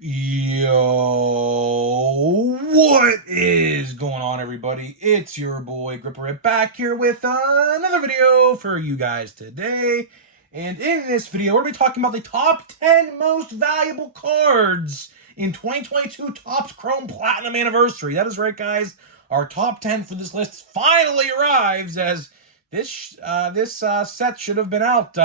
Yo, what is going on, everybody? It's your boy Gripper back here with another video for you guys today. And in this video, we're going to be talking about the top 10 most valuable cards in 2022 Topps Chrome Platinum Anniversary. That is right, guys. Our top 10 for this list finally arrives, as this set should have been out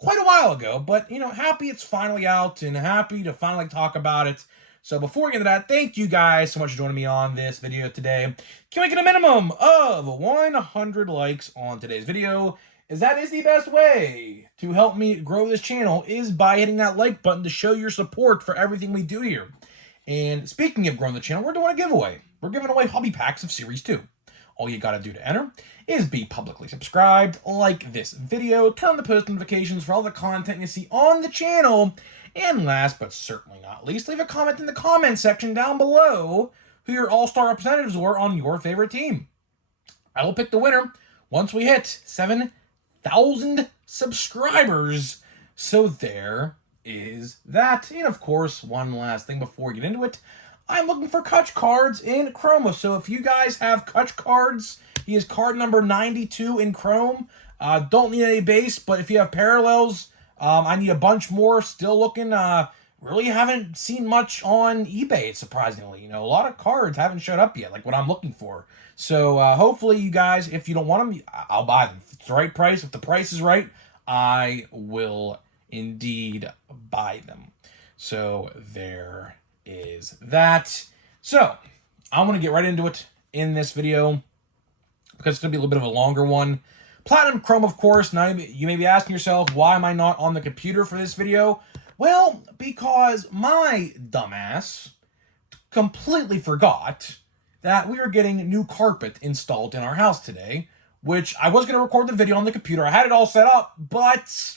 quite a while ago, but, happy it's finally out and happy to finally talk about it. So before we get into that, thank you guys so much for joining me on this video today. Can we get a minimum of 100 likes on today's video, as that is the best way to help me grow this channel, is by hitting that like button to show your support for everything we do here. And speaking of growing the channel, we're doing a giveaway. We're giving away hobby packs of Series 2. All you gotta do to enter is be publicly subscribed, like this video, turn on the post notifications for all the content you see on the channel, and last but certainly not least, leave a comment in the comment section down below who your all-star representatives were on your favorite team. I will pick the winner once we hit 7,000 subscribers. So there is that. And of course, one last thing before we get into it, I'm looking for Kutch cards in Chrome. So if you guys have Kutch cards, he is card number 92 in Chrome. Don't need any base, but if you have parallels, I need a bunch more. Still looking. Really haven't seen much on eBay, surprisingly. A lot of cards haven't showed up yet, like what I'm looking for. So hopefully you guys, if you don't want them, I'll buy them. If it's the right price, if the price is right, I will indeed buy them. So there is that. So I'm going to get right into it in this video, because it's going to be a little bit of a longer one. Platinum Chrome, of course. Now you may be asking yourself, why am I not on the computer for this video? Well, because my dumbass completely forgot that we were getting new carpet installed in our house today, which I was going to record the video on the computer. I had it all set up, but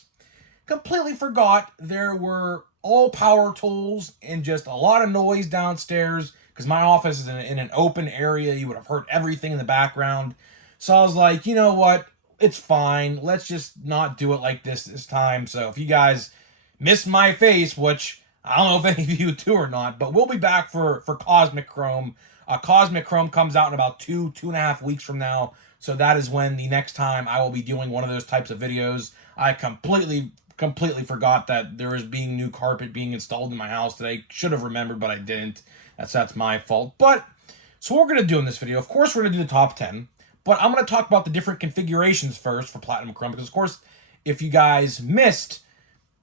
completely forgot there were all power tools and just a lot of noise downstairs, because my office is in an open area. You would have heard everything in the background. So I was like, you know what? It's fine. Let's just not do it like this time. So if you guys missed my face, which I don't know if any of you do or not, but we'll be back for Cosmic Chrome. Cosmic Chrome comes out in about 2.5 weeks from now. So that is when the next time I will be doing one of those types of videos. I completely forgot that there is being new carpet being installed in my house today. Should have remembered, but I didn't. That's my fault. But so what we're going to do in this video, of course, we're going to do the top 10. But I'm going to talk about the different configurations first for Platinum Chrome, because, of course, if you guys missed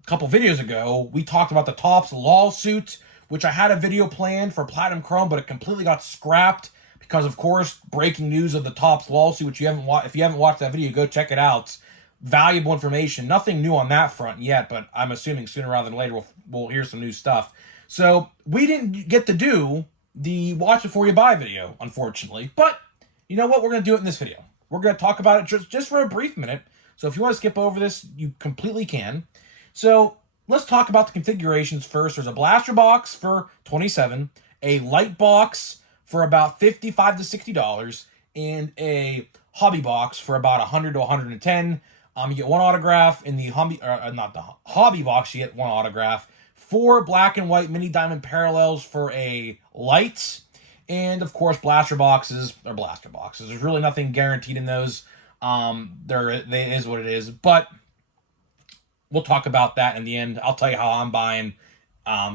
a couple videos ago, we talked about the Topps lawsuit, which I had a video planned for Platinum Chrome, but it completely got scrapped because, of course, breaking news of the Topps lawsuit, which if you haven't watched that video, go check it out. Valuable information. Nothing new on that front yet, but I'm assuming sooner rather than later we'll hear some new stuff. So we didn't get to do the watch before you buy video, unfortunately, but you know what? We're going to do it in this video. We're going to talk about it just for a brief minute. So if you want to skip over this, you completely can. So let's talk about the configurations first. There's a blaster box for $27, a light box for about $55 to $60, and a hobby box for about $100 to $110. You get one autograph in the hobby box. You get one autograph. 4 black and white mini diamond parallels for a light. And, of course, blaster boxes are blaster boxes. There's really nothing guaranteed in those. It is what it is. But we'll talk about that in the end. I'll tell you how I'm buying,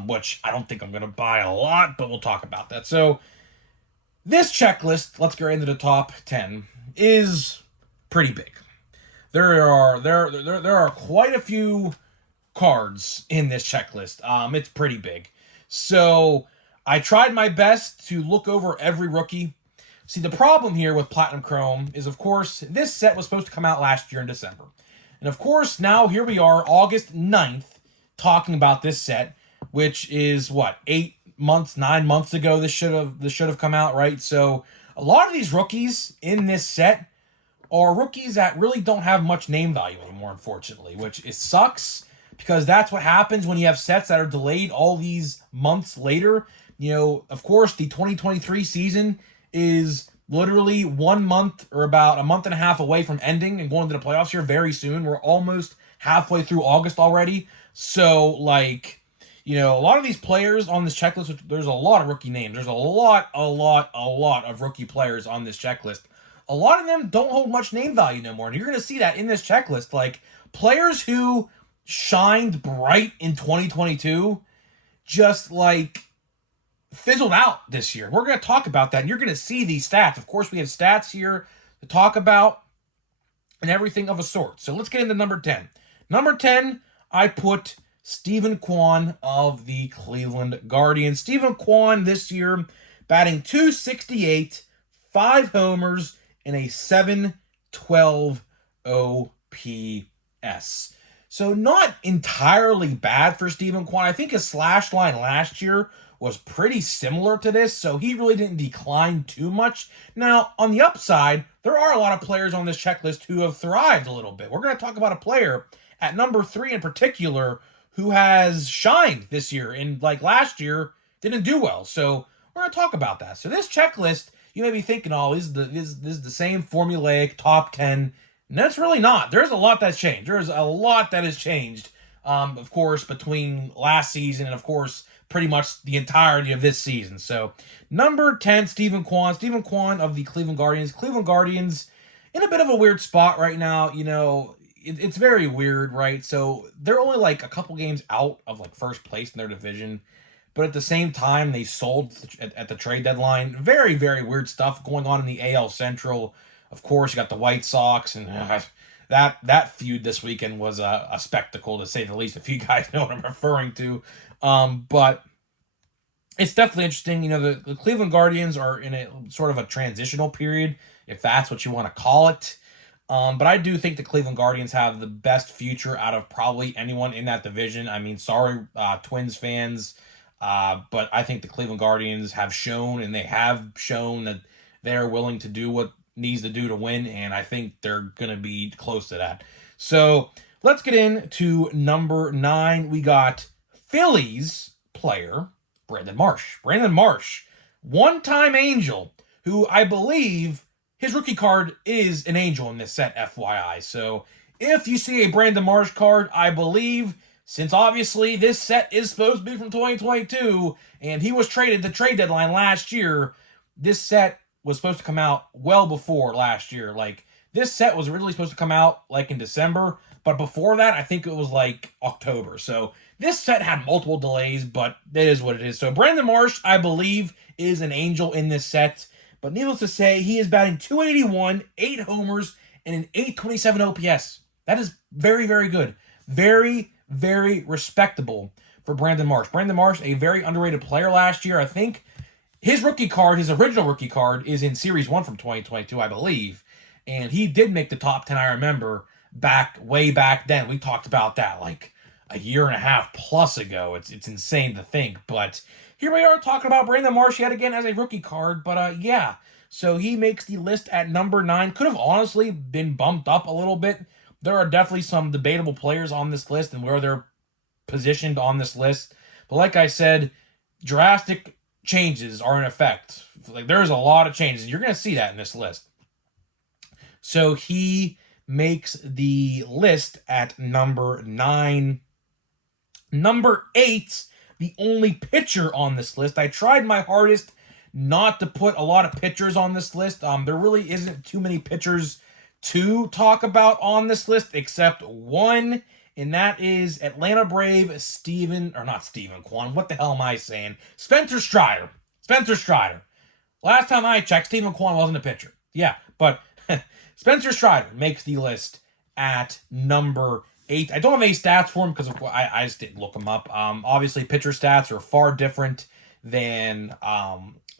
which I don't think I'm going to buy a lot, but we'll talk about that. So this checklist, let's get into the top 10, is pretty big. There are quite a few cards in this checklist. It's pretty big. So I tried my best to look over every rookie. See, the problem here with Platinum Chrome is, of course, this set was supposed to come out last year in December. And, of course, now here we are, August 9th, talking about this set, which is, 9 months ago this should have come out, right? So a lot of these rookies in this set are rookies that really don't have much name value anymore, unfortunately, which it sucks, because that's what happens when you have sets that are delayed all these months later. Of course, the 2023 season is literally 1 month or about a month and a half away from ending and going to the playoffs here very soon. We're almost halfway through August already. So, You know, a lot of these players on this checklist, there's a lot of rookie names. There's a lot of rookie players on this checklist. A lot of them don't hold much name value no more. And you're going to see that in this checklist. Like, players who shined bright in 2022 just, like, fizzled out this year. We're going to talk about that, and you're going to see these stats. Of course, we have stats here to talk about and everything of a sort. So let's get into number 10. Number 10, I put Steven Kwan of the Cleveland Guardians. Steven Kwan this year batting .268, 5 homers, and a 712 OPS. So not entirely bad for Steven Kwan. I think his slash line last year was pretty similar to this, so he really didn't decline too much. Now, on the upside, there are a lot of players on this checklist who have thrived a little bit. We're going to talk about a player at number 3 in particular who has shined this year and, like, last year didn't do well. So we're going to talk about that. So this checklist, you may be thinking, oh, this is the same formulaic top 10. And that's really not. There's a lot that's changed. There's a lot that has changed, of course, between last season and, of course, pretty much the entirety of this season. So number 10, Steven Kwan. Steven Kwan of the Cleveland Guardians. Cleveland Guardians in a bit of a weird spot right now. You know, it's very weird, right? So they're only like a couple games out of like first place in their division. But at the same time, they sold at the trade deadline. Very, very weird stuff going on in the AL Central. Of course, you got the White Sox, and that feud this weekend was a spectacle, to say the least, if you guys know what I'm referring to. But it's definitely interesting. You know, the Cleveland Guardians are in a sort of a transitional period, if that's what you want to call it. But I do think the Cleveland Guardians have the best future out of probably anyone in that division. I mean, sorry, Twins fans, but I think the Cleveland Guardians have shown, and they have shown that they're willing to do what needs to do to win, and I think they're going to be close to that. So let's get into number 9. We got Phillies player Brandon Marsh. Brandon Marsh, one-time Angel, who I believe his rookie card is an Angel in this set, FYI. So if you see a Brandon Marsh card, I believe, since obviously this set is supposed to be from 2022, and he was traded the trade deadline last year, this set was supposed to come out well before last year. Like, this set was originally supposed to come out like in December, but before that, I think it was like October. So this set had multiple delays, but it is what it is. So Brandon Marsh, I believe, is an Angel in this set. But needless to say, he is batting .281, 8 homers, and an .827 OPS. That is very, very good. Very, very respectable for Brandon Marsh. Brandon Marsh, a very underrated player last year. I think his rookie card, his original rookie card, is in Series 1 from 2022, I believe. And he did make the top 10, I remember, way back then. We talked about that like a year and a half plus ago. It's insane to think. But here we are talking about Brandon Marsh yet again as a rookie card. But yeah, so he makes the list at number 9. Could have honestly been bumped up a little bit. There are definitely some debatable players on this list and where they're positioned on this list. But like I said, drastic changes are in effect. Like, there's a lot of changes. You're going to see that in this list. So he makes the list at number 9. Number 8, the only pitcher on this list. I tried my hardest not to put a lot of pitchers on this list. There really isn't too many pitchers to talk about on this list except one, and that is Atlanta Brave not Steven Kwan. What the hell am I saying? Spencer Strider. Spencer Strider. Last time I checked, Steven Kwan wasn't a pitcher. Yeah, but Spencer Strider makes the list at number 8. I don't have any stats for him because I just didn't look him up. Obviously, pitcher stats are far different than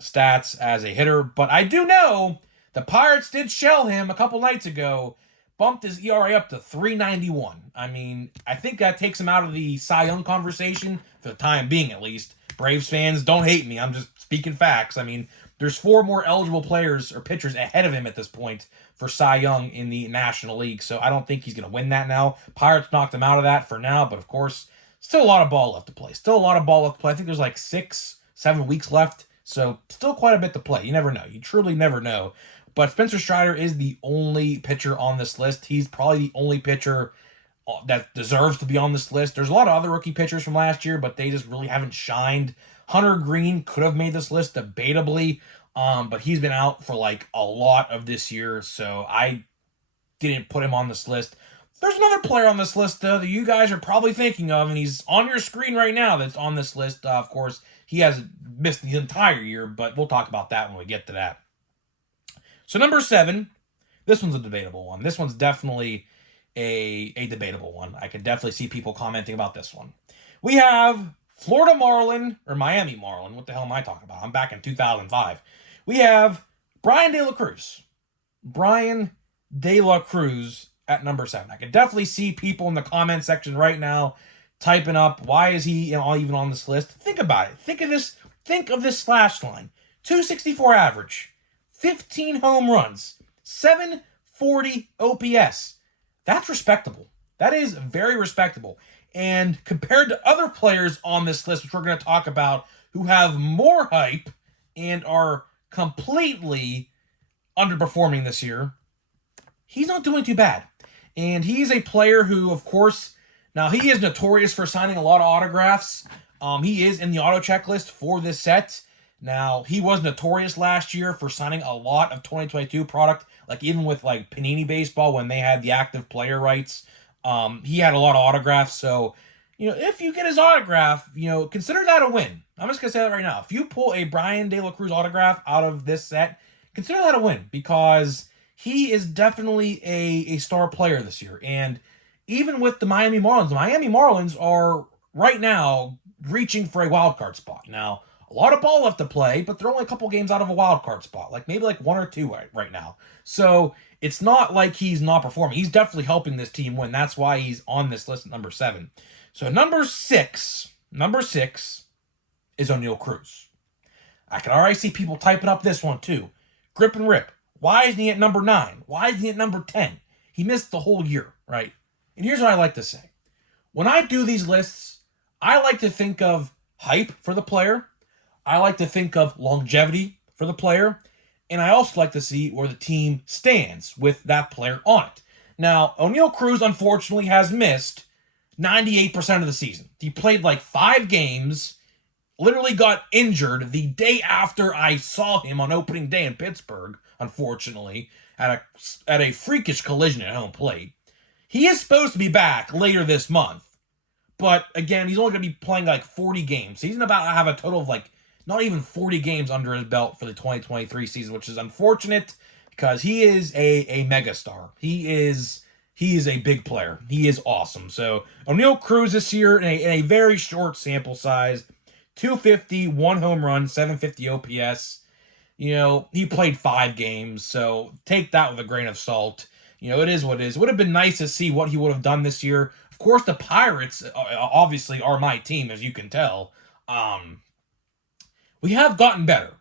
stats as a hitter, but I do know the Pirates did shell him a couple nights ago, bumped his ERA up to 3.91. I mean, I think that takes him out of the Cy Young conversation, for the time being at least. Braves fans, don't hate me. I'm just speaking facts. I mean, there's 4 more eligible players or pitchers ahead of him at this point for Cy Young in the National League, so I don't think he's going to win that now. Pirates knocked him out of that for now, but of course, still a lot of ball left to play. I think there's like 6-7 weeks left, so still quite a bit to play. You never know. You truly never know. But Spencer Strider is the only pitcher on this list. He's probably the only pitcher that deserves to be on this list. There's a lot of other rookie pitchers from last year, but they just really haven't shined. Hunter Green could have made this list debatably, but he's been out for like a lot of this year, so I didn't put him on this list. There's another player on this list, though, that you guys are probably thinking of, and he's on your screen right now that's on this list. Of course, he hasn't missed the entire year, but we'll talk about that when we get to that. So number 7, this one's a debatable one. This one's definitely a debatable one. I can definitely see people commenting about this one. We have Florida Marlin, or Miami Marlin. What the hell am I talking about? I'm back in 2005. We have Bryan De La Cruz. Bryan De La Cruz at number 7. I can definitely see people in the comment section right now typing up, why is he even on this list? Think about it. Think of this slash line. 264 average, 15 home runs, 740 OPS. That's respectable. That is very respectable. And compared to other players on this list, which we're going to talk about, who have more hype and are completely underperforming this year, he's not doing too bad. And he's a player who, of course, now he is notorious for signing a lot of autographs. He is in the auto checklist for this set. Now, he was notorious last year for signing a lot of 2022 product, like even with like Panini Baseball when they had the active player rights. He had a lot of autographs, so, if you get his autograph, consider that a win. I'm just going to say that right now. If you pull a Bryan De La Cruz autograph out of this set, consider that a win, because he is definitely a star player this year. And even with the Miami Marlins are right now reaching for a wild card spot. Now, a lot of ball left to play, but they're only a couple games out of a wild card spot, like maybe like 1 or 2 right now. So it's not like he's not performing. He's definitely helping this team win. That's why he's on this list at number 7. So number six is Oneil Cruz. I can already see people typing up this one too. Grip and Rip. Why isn't he at number 9? Why isn't he at number 10? He missed the whole year, right? And here's what I like to say. When I do these lists, I like to think of hype for the player. I like to think of longevity for the player. And I also like to see where the team stands with that player on it. Now, Oneil Cruz, unfortunately, has missed 98% of the season. He played like 5 games, literally got injured the day after I saw him on opening day in Pittsburgh, unfortunately, at a freakish collision at home plate. He is supposed to be back later this month. But, again, he's only going to be playing like 40 games. So he's about to have a total of like not even 40 games under his belt for the 2023 season, which is unfortunate because he is a megastar. He is a big player. He is awesome. So Oneil Cruz this year in a very short sample size, 250, 1 home run, 750 OPS. He played 5 games, so take that with a grain of salt. It is what it is. It would have been nice to see what he would have done this year. Of course, the Pirates obviously are my team, as you can tell. We have gotten better,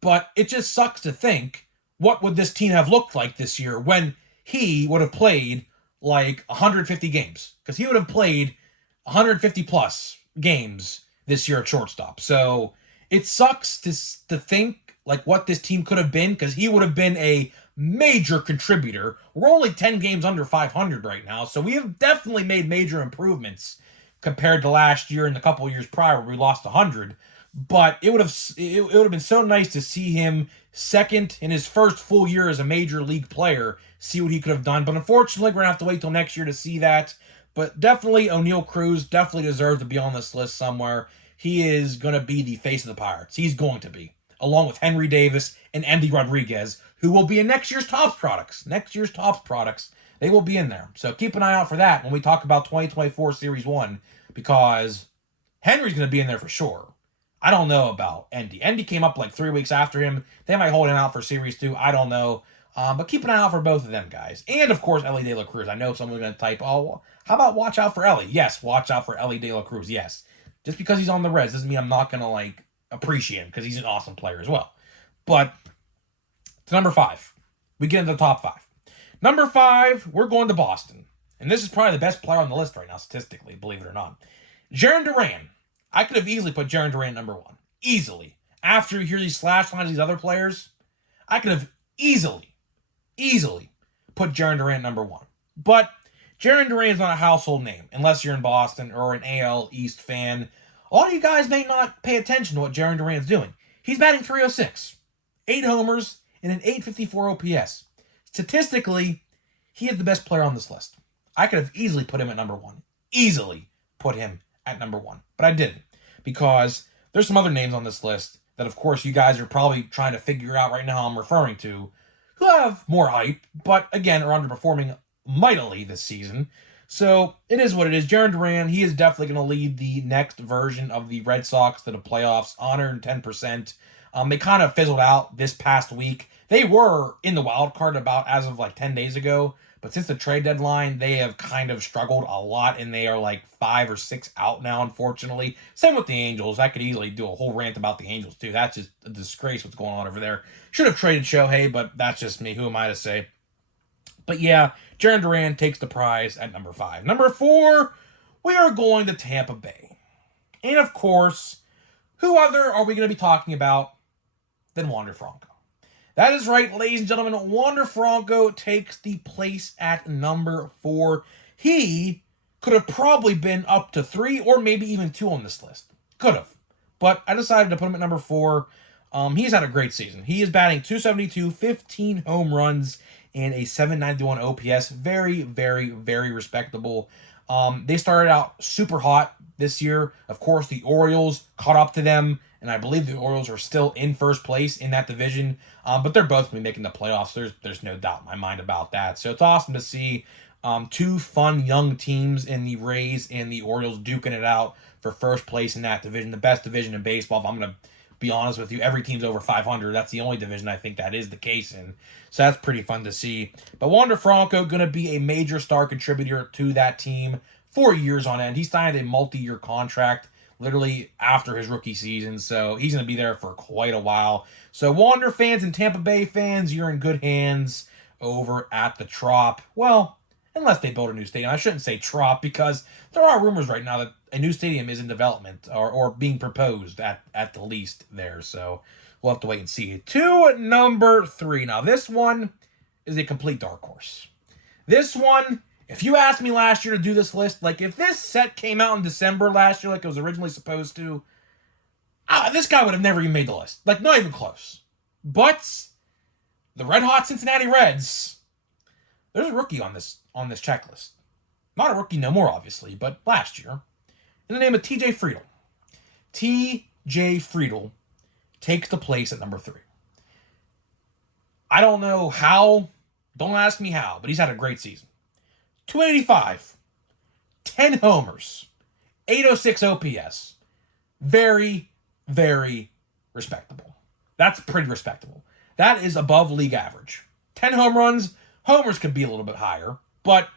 but it just sucks to think what would this team have looked like this year when he would have played like 150 games, because he would have played 150 plus games this year at shortstop. So it sucks to think like what this team could have been, because he would have been a major contributor. We're only 10 games under 500 right now, so we have definitely made major improvements compared to last year and the couple of years prior where we lost 100. But it would have been so nice to see him second in his first full year as a major league player, see what he could have done. But unfortunately, we're going to have to wait till next year to see that. But definitely Oneil Cruz definitely deserves to be on this list somewhere. He is going to be the face of the Pirates. He's going to be, along with Henry Davis and Endy Rodriguez, who will be in next year's Topps products. They will be in there. So keep an eye out for that when we talk about 2024 Series 1, because Henry's going to be in there for sure. I don't know about Endy. Endy came up like 3 weeks after him. They might hold him out for Series 2. I don't know. But keep an eye out for both of them guys. And, of course, Elly De La Cruz. I know someone's going to type, oh, how about watch out for Elly? Yes, watch out for Elly De La Cruz. Yes. Just because he's on the Reds doesn't mean I'm not going to, appreciate him, because he's an awesome player as well. But to number 5. We get into the top 5. Number 5, we're going to Boston. And this is probably the best player on the list right now, statistically, believe it or not. Jarren Duran. I could have easily put Jarren Duran number 1. Easily. After you hear these slash lines of these other players, I could have easily put Jarren Duran number 1. But Jarren Duran's not a household name, unless you're in Boston or an AL East fan. A lot of you guys may not pay attention to what Jarren Duran's doing. He's batting .306, 8 homers, and an .854 OPS. Statistically, he is the best player on this list. I could have easily put him at number 1. Easily put him at number 1. But I didn't, because there's some other names on this list that, of course, you guys are probably trying to figure out right now I'm referring to, who have more hype, but again are underperforming mightily this season. So it is what it is. Jarren Duran, he is definitely going to lead the next version of the Red Sox to the playoffs, 110%. They kind of fizzled out this past week. They were in the wild card about as of like 10 days ago, but since the trade deadline, they have kind of struggled a lot, and they are like 5 or 6 out now, unfortunately. Same with the Angels. I could easily do a whole rant about the Angels, too. That's just a disgrace what's going on over there. Should have traded Shohei, but that's just me. Who am I to say? But yeah, Jarren Duran takes the prize at number 5. Number 4, we are going to Tampa Bay. And of course, who other are we going to be talking about than Wander Franco? That is right, ladies and gentlemen. Wander Franco takes the place at number 4. He could have probably been up to 3 or maybe even 2 on this list. Could have. But I decided to put him at number 4. He's had a great season. He is batting .272, 15 home runs, and a .791 OPS. Very, very, very respectable. They started out super hot this year. Of course, the Orioles caught up to them, and I believe the Orioles are still in first place in that division. But they're both going to be making the playoffs. There's no doubt in my mind about that. So it's awesome to see 2 fun young teams in the Rays and the Orioles duking it out for first place in that division. The best division in baseball, if I'm going to be honest with you. Every team's over 500. That's the only division I think that is the case in. So that's pretty fun to see. But Wander Franco going to be a major star contributor to that team for years on end. He signed a multi-year contract literally after his rookie season, so he's going to be there for quite a while. So Wander fans and Tampa Bay fans, you're in good hands over at the Trop. Well, unless they build a new stadium. I shouldn't say Trop, because there are rumors right now that a new stadium is in development or being proposed at the least there. So we'll have to wait and see. To number 3. Now, this one is a complete dark horse. This one, if you asked me last year to do this list, like if this set came out in December last year like it was originally supposed to, this guy would have never even made the list. Like, not even close. But the Red Hot Cincinnati Reds, there's a rookie on this checklist. Not a rookie no more, obviously, but last year. In the name of TJ Friedl. TJ Friedl takes the place at number 3. I don't know how. Don't ask me how, but he's had a great season. 285. 10 homers. 806 OPS. Very, very respectable. That's pretty respectable. That is above league average. 10 home runs. Homers could be a little bit higher, but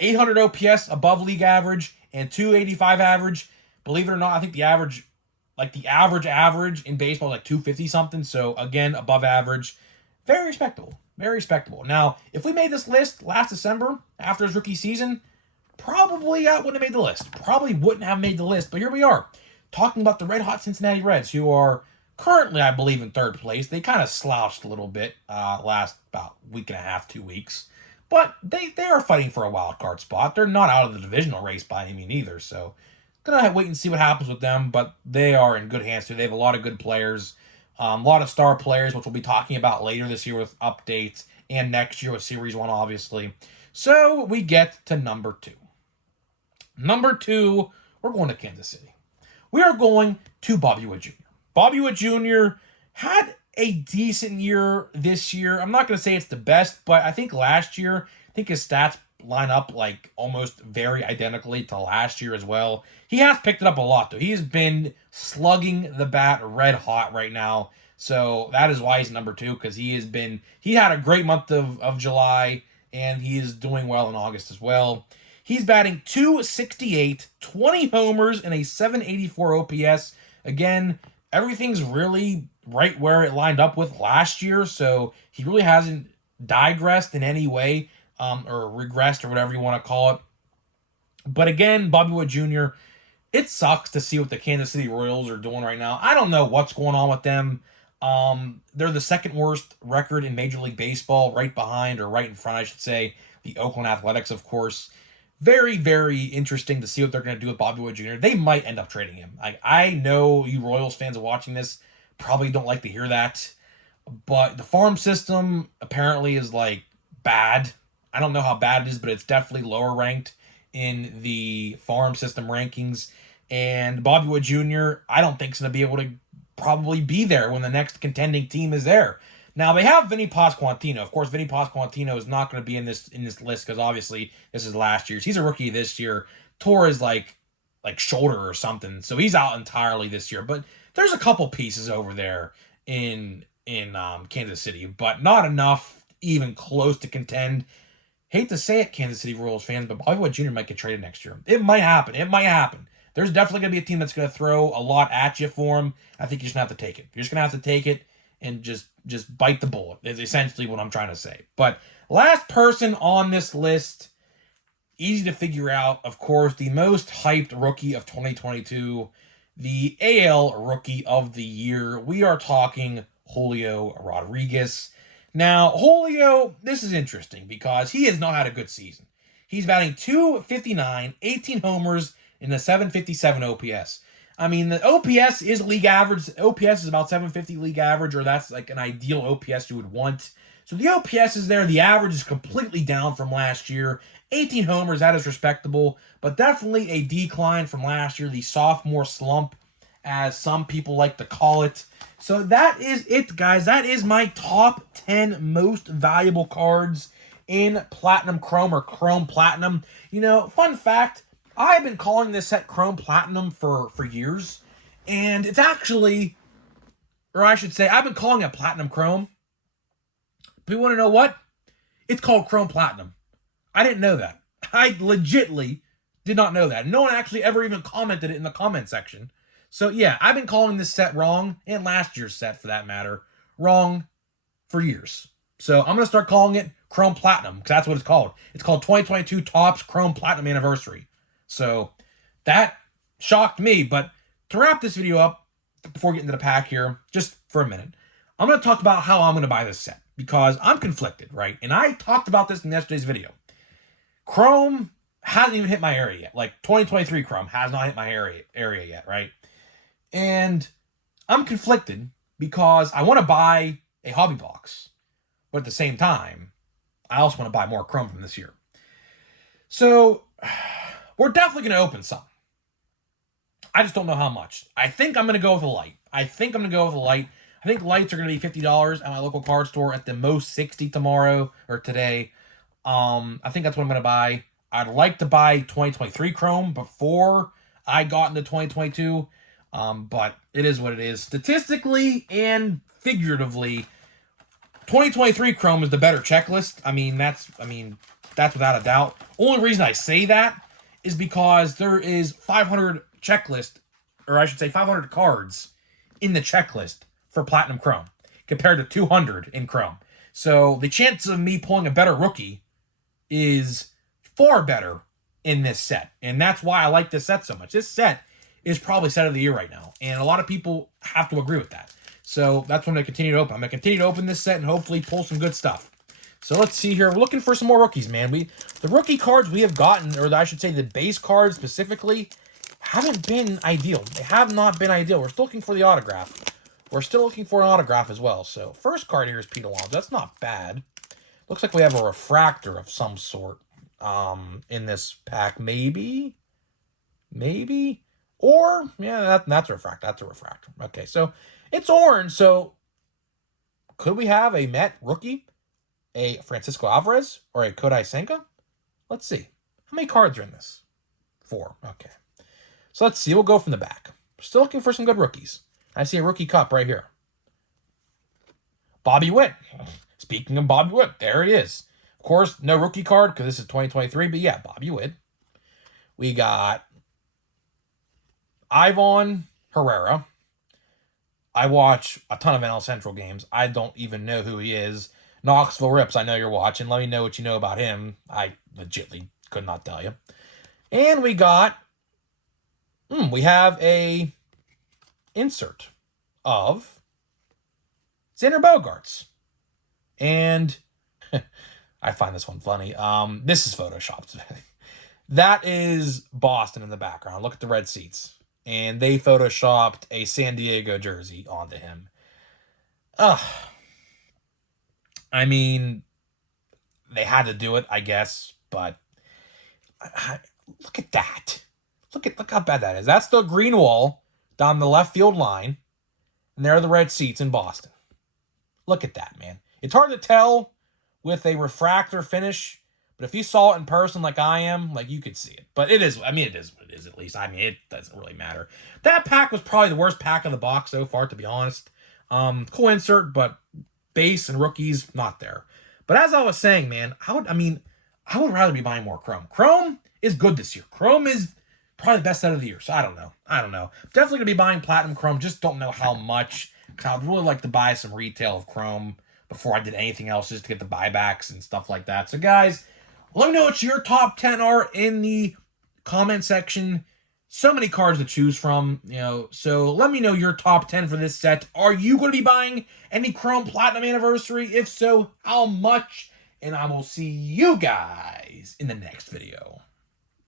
800 OPS above league average and 285 average. Believe it or not, I think the average in baseball is like 250 something. So again, above average. Very respectable. Very respectable. Now, if we made this list last December after his rookie season, probably wouldn't have made the list. Probably wouldn't have made the list. But here we are, talking about the Red Hot Cincinnati Reds, who are currently, I believe, in 3rd place. They kind of slouched a little bit last about week and a half, 2 weeks. But they are fighting for a wild card spot. They're not out of the divisional race by any means either. So, gonna wait and see what happens with them. But they are in good hands too. They have a lot of good players. A lot of star players, which we'll be talking about later this year with updates, and next year with Series 1, obviously. So we get to number 2. Number 2, we're going to Kansas City. We are going to Bobby Witt Jr. Bobby Witt Jr. had a decent year this year. I'm not going to say it's the best, but I think last year, his stats line up like almost very identically to last year as well. He has picked it up a lot, though. He has been slugging the bat red hot right now. So that is why he's number 2, because he had a great month of July, and he is doing well in August as well. He's batting .268, 20 homers, and a .784 OPS. Again, everything's really right where it lined up with last year, so he really hasn't digressed in any way, or regressed, or whatever you want to call it. But again, Bobby Witt Jr., it sucks to see what the Kansas City Royals are doing right now. I don't know what's going on with them. They're the 2nd worst record in Major League Baseball, right behind, or right in front, I should say, the Oakland Athletics, of course. very, very interesting to see what they're going to do with Bobby Wood Jr. They might end up trading him. I know you Royals fans are watching this probably don't like to hear that, but the farm system apparently is like bad. I don't know how bad it is, but it's definitely lower ranked in the farm system rankings. And Bobby Wood Jr., I don't think is going to be able to probably be there when the next contending team is there. Now they have Vinny Pasquantino. Of course, Vinny Pasquantino is not going to be in this list because obviously this is last year's. He's a rookie this year. Tore his like shoulder or something, so he's out entirely this year. But there's a couple pieces over there in Kansas City, but not enough even close to contend. Hate to say it, Kansas City Royals fans, but Bobby Wood Jr. might get traded next year. It might happen. It might happen. There's definitely going to be a team that's going to throw a lot at you for him. I think you're just going to have to take it. You're just going to have to take it and just bite the bullet is essentially what I'm trying to say. But last person on this list, easy to figure out, of course, the most hyped rookie of 2022, the AL Rookie of the Year. We are talking Julio Rodriguez. Now, Julio, this is interesting because he has not had a good season. He's batting .259, 18 homers, in the 757 OPS. I mean, the OPS is league average. OPS is about 750 league average, or that's like an ideal OPS you would want. So the OPS is there. The average is completely down from last year. 18 homers, that is respectable, but definitely a decline from last year, the sophomore slump, as some people like to call it. So that is it, guys. That is my top 10 most valuable cards in Platinum Chrome or Chrome Platinum. You know, fun fact, I've been calling this set Chrome Platinum for years, and it's actually, or I should say, I've been calling it Platinum Chrome. But you want to know what? It's called Chrome Platinum. I didn't know that. I legitly did not know that. No one actually ever even commented it in the comment section. So yeah, I've been calling this set wrong, and last year's set for that matter, wrong for years. So I'm going to start calling it Chrome Platinum, because that's what it's called. It's called 2022 Topps Chrome Platinum Anniversary. So that shocked me, but to wrap this video up, before getting to the pack here, just for a minute, I'm going to talk about how I'm going to buy this set, because I'm conflicted, right? And I talked about this in yesterday's video. Chrome hasn't even hit my area yet. Like 2023 Chrome has not hit my area yet, right? And I'm conflicted because I want to buy a hobby box, but at the same time, I also want to buy more Chrome from this year. So we're definitely going to open some. I just don't know how much. I think I'm going to go with a light. I think lights are going to be $50 at my local card store, at the most $60 tomorrow or today. I think that's what I'm going to buy. I'd like to buy 2023 Chrome before I got into 2022, but it is what it is. Statistically and figuratively, 2023 Chrome is the better checklist. I mean, that's without a doubt. Only reason I say that is because there is 500 checklist, or I should say 500 cards in the checklist for Platinum Chrome compared to 200 in Chrome. So the chances of me pulling a better rookie is far better in this set. And that's why I like this set so much. This set is probably set of the year right now. And a lot of people have to agree with that. So that's what I'm going to continue to open. I'm going to continue to open this set and hopefully pull some good stuff. So let's see here. We're looking for some more rookies, man. The rookie cards we have gotten, or I should say the base cards specifically, haven't been ideal. They have not been ideal. We're still looking for the autograph. We're still looking for an autograph as well. So first card here is Pete Alonso. That's not bad. Looks like we have a refractor of some sort in this pack. Maybe? Or, yeah, that's a refractor. That's a refractor. Okay, so it's orange. So could we have a Met rookie, a Francisco Alvarez, or a Kodai Senga? Let's see. How many cards are in this? 4. Okay. So let's see. We'll go from the back. Still looking for some good rookies. I see a rookie cup right here. Bobby Witt. Speaking of Bobby Witt, there he is. Of course, no rookie card because this is 2023, but yeah, Bobby Witt. We got Ivan Herrera. I watch a ton of NL Central games. I don't even know who he is. Knoxville Rips, I know you're watching. Let me know what you know about him. I legitimately could not tell you. And we got, we have a insert of Xander Bogaerts. And I find this one funny. This is photoshopped. That is Boston in the background. Look at the red seats. And they photoshopped a San Diego jersey onto him. Ugh. I mean, they had to do it, I guess, but look at that. Look how bad that is. That's the green wall down the left field line, and there are the red seats in Boston. Look at that, man. It's hard to tell with a refractor finish, but if you saw it in person like I am, like, you could see it. But it is, I mean, it is what it is, at least. I mean, it doesn't really matter. That pack was probably the worst pack of the box so far, to be honest. Cool insert, but base and rookies, not there. But as I was saying, man, I would rather be buying more Chrome. Chrome is good this year. Chrome is probably the best set of the year, so I don't know. Definitely going to be buying Platinum Chrome, just don't know how much, because I would really like to buy some retail of Chrome before I did anything else, just to get the buybacks and stuff like that. So, guys, let me know what your top 10 are in the comment section. So many cards to choose from, so let me know your top 10 for this set. Are you going to be buying any Chrome Platinum Anniversary? If so, how much? And I will see you guys in the next video.